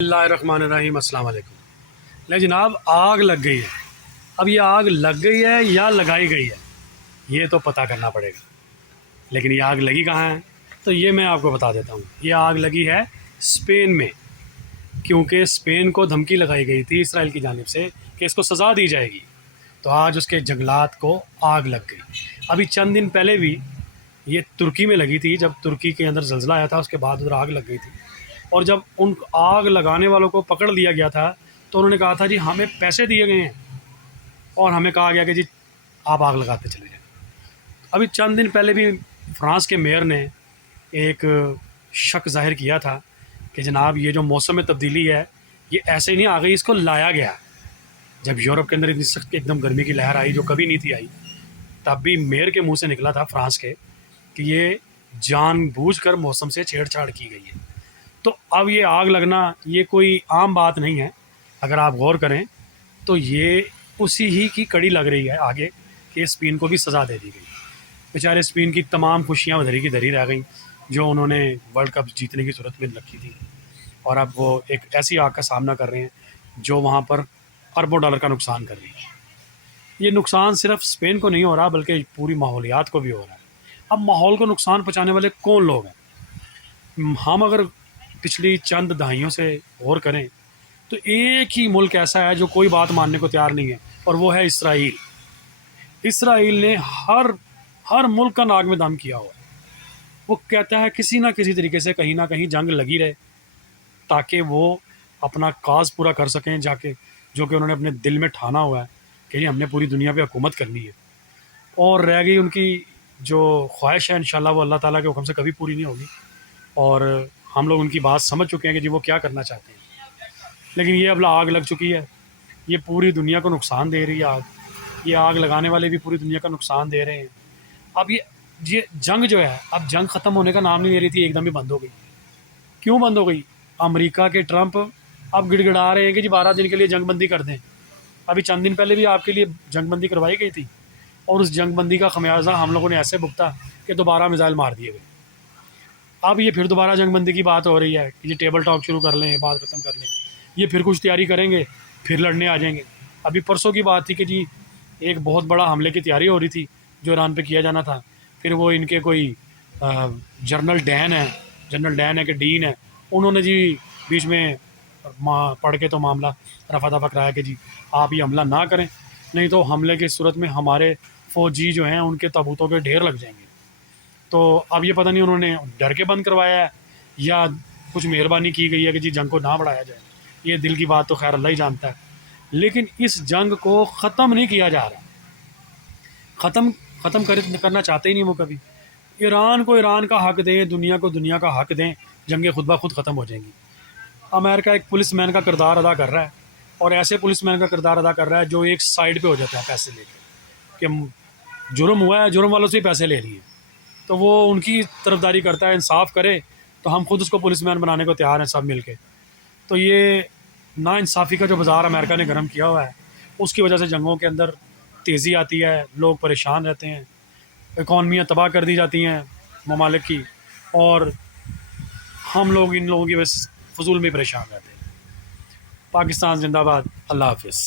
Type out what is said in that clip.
اللہ الرحمن الرحیم، السلام علیکم۔ لے جناب، آگ لگ گئی ہے۔ اب یہ آگ لگ گئی ہے یا لگائی گئی ہے یہ تو پتہ کرنا پڑے گا، لیکن یہ آگ لگی کہاں ہے تو یہ میں آپ کو بتا دیتا ہوں۔ یہ آگ لگی ہے اسپین میں، کیونکہ اسپین کو دھمکی لگائی گئی تھی اسرائیل کی جانب سے کہ اس کو سزا دی جائے گی، تو آج اس کے جنگلات کو آگ لگ گئی۔ ابھی چند دن پہلے بھی یہ ترکی میں لگی تھی، جب ترکی کے اندر زلزلہ آیا تھا اس کے بعد ادھر آگ لگ گئی تھی، اور جب ان آگ لگانے والوں کو پکڑ لیا گیا تھا تو انہوں نے کہا تھا جی ہمیں پیسے دیے گئے ہیں اور ہمیں کہا گیا کہ جی آپ آگ لگاتے چلے جائیں۔ ابھی چند دن پہلے بھی فرانس کے میئر نے ایک شک ظاہر کیا تھا کہ جناب یہ جو موسم میں تبدیلی ہے یہ ایسے ہی نہیں آ گئی، اس کو لایا گیا۔ جب یورپ کے اندر اتنی سخت ایک دم گرمی کی لہر آئی جو کبھی نہیں تھی آئی، تب بھی میئر کے منہ سے نکلا تھا فرانس کے کہ یہ جان بوجھ کر موسم سے چھیڑ چھاڑ کی گئی ہے۔ تو اب یہ آگ لگنا یہ کوئی عام بات نہیں ہے، اگر آپ غور کریں تو یہ اسی ہی کی کڑی لگ رہی ہے آگے کہ اسپین کو بھی سزا دے دی گئی۔ بیچارے اسپین کی تمام خوشیاں دھری کی دھری رہ گئیں جو انہوں نے ورلڈ کپ جیتنے کی صورت میں رکھی تھی، اور اب وہ ایک ایسی آگ کا سامنا کر رہے ہیں جو وہاں پر اربوں ڈالر کا نقصان کر رہی ہے۔ یہ نقصان صرف اسپین کو نہیں ہو رہا بلکہ پوری ماحولیات کو بھی ہو رہا ہے۔ اب ماحول کو نقصان پہنچانے والے کون لوگ ہیں؟ ہم اگر پچھلی چند دہائیوں سے غور کریں تو ایک ہی ملک ایسا ہے جو کوئی بات ماننے کو تیار نہیں ہے، اور وہ ہے اسرائیل۔ اسرائیل نے ہر ملک کا ناک میں دم کیا ہوا ہے۔ وہ کہتا ہے کسی نہ کسی طریقے سے کہیں نہ کہیں جنگ لگی رہے تاکہ وہ اپنا کاز پورا کر سکیں، جا کے جو کہ انہوں نے اپنے دل میں ٹھانا ہوا ہے کہ ہم نے پوری دنیا پہ حکومت کرنی ہے، اور رہ گئی ان کی جو خواہش ہے انشاءاللہ وہ اللہ تعالیٰ کے حکم سے کبھی پوری نہیں ہوگی، اور ہم لوگ ان کی بات سمجھ چکے ہیں کہ جی وہ کیا کرنا چاہتے ہیں۔ لیکن یہ اب آگ لگ چکی ہے، یہ پوری دنیا کو نقصان دے رہی ہے آگ، یہ آگ لگانے والے بھی پوری دنیا کا نقصان دے رہے ہیں۔ اب یہ جنگ جو ہے، اب جنگ ختم ہونے کا نام نہیں لے رہی تھی، ایک دم ہی بند ہو گئی۔ کیوں بند ہو گئی؟ امریکہ کے ٹرمپ اب گڑ گڑا رہے ہیں کہ جی 12 دن کے لیے جنگ بندی کر دیں۔ ابھی چند دن پہلے بھی آپ کے لیے جنگ بندی کروائی گئی تھی، اور اس جنگ بندی کا خمیازہ ہم لوگوں نے ایسے بھگتا کہ دوبارہ میزائل مار دیے گئے۔ اب یہ پھر دوبارہ جنگ بندی کی بات ہو رہی ہے کہ یہ ٹیبل ٹاک شروع کر لیں، بات ختم کر لیں، یہ پھر کچھ تیاری کریں گے، پھر لڑنے آ جائیں گے۔ ابھی پرسوں کی بات تھی کہ جی ایک بہت بڑا حملے کی تیاری ہو رہی تھی جو ایران پہ کیا جانا تھا، پھر وہ ان کے کوئی جنرل ڈین ہے کہ ڈین ہے، انہوں نے جی بیچ میں پڑھ کے تو معاملہ رفع دفع کرایا کہ جی آپ یہ حملہ نہ کریں، نہیں تو حملے کی صورت میں ہمارے فوجی جو ہیں ان کے تابوتوں کے ڈھیر لگ جائیں گے۔ تو اب یہ پتہ نہیں انہوں نے ڈر کے بند کروایا ہے یا کچھ مہربانی کی گئی ہے کہ جی جنگ کو نہ بڑھایا جائے، یہ دل کی بات تو خیر اللہ ہی جانتا ہے۔ لیکن اس جنگ کو ختم نہیں کیا جا رہا، ختم کرنا چاہتے ہی نہیں وہ کبھی۔ ایران کو ایران کا حق دیں، دنیا کو دنیا کا حق دیں، جنگیں خود بخود ختم ہو جائیں گی۔ امریکہ ایک پولیس مین کا کردار ادا کر رہا ہے، اور ایسے پولیس مین کا کردار ادا کر رہا ہے جو ایک سائیڈ پہ ہو جاتا ہے پیسے لے کے، کہ جرم ہوا ہے، جرم والوں سے ہی پیسے لے لیے، تو وہ ان کی طرفداری کرتا ہے۔ انصاف کرے تو ہم خود اس کو پولیس مین بنانے کو تیار ہیں سب مل کے۔ تو یہ ناانصافی کا جو بازار امریکہ نے گرم کیا ہوا ہے، اس کی وجہ سے جنگوں کے اندر تیزی آتی ہے، لوگ پریشان رہتے ہیں، اکانومیاں تباہ کر دی جاتی ہیں ممالک کی، اور ہم لوگ ان لوگوں کی وجہ سے فضول میں پریشان رہتے ہیں۔ پاکستان زندہ باد، اللہ حافظ۔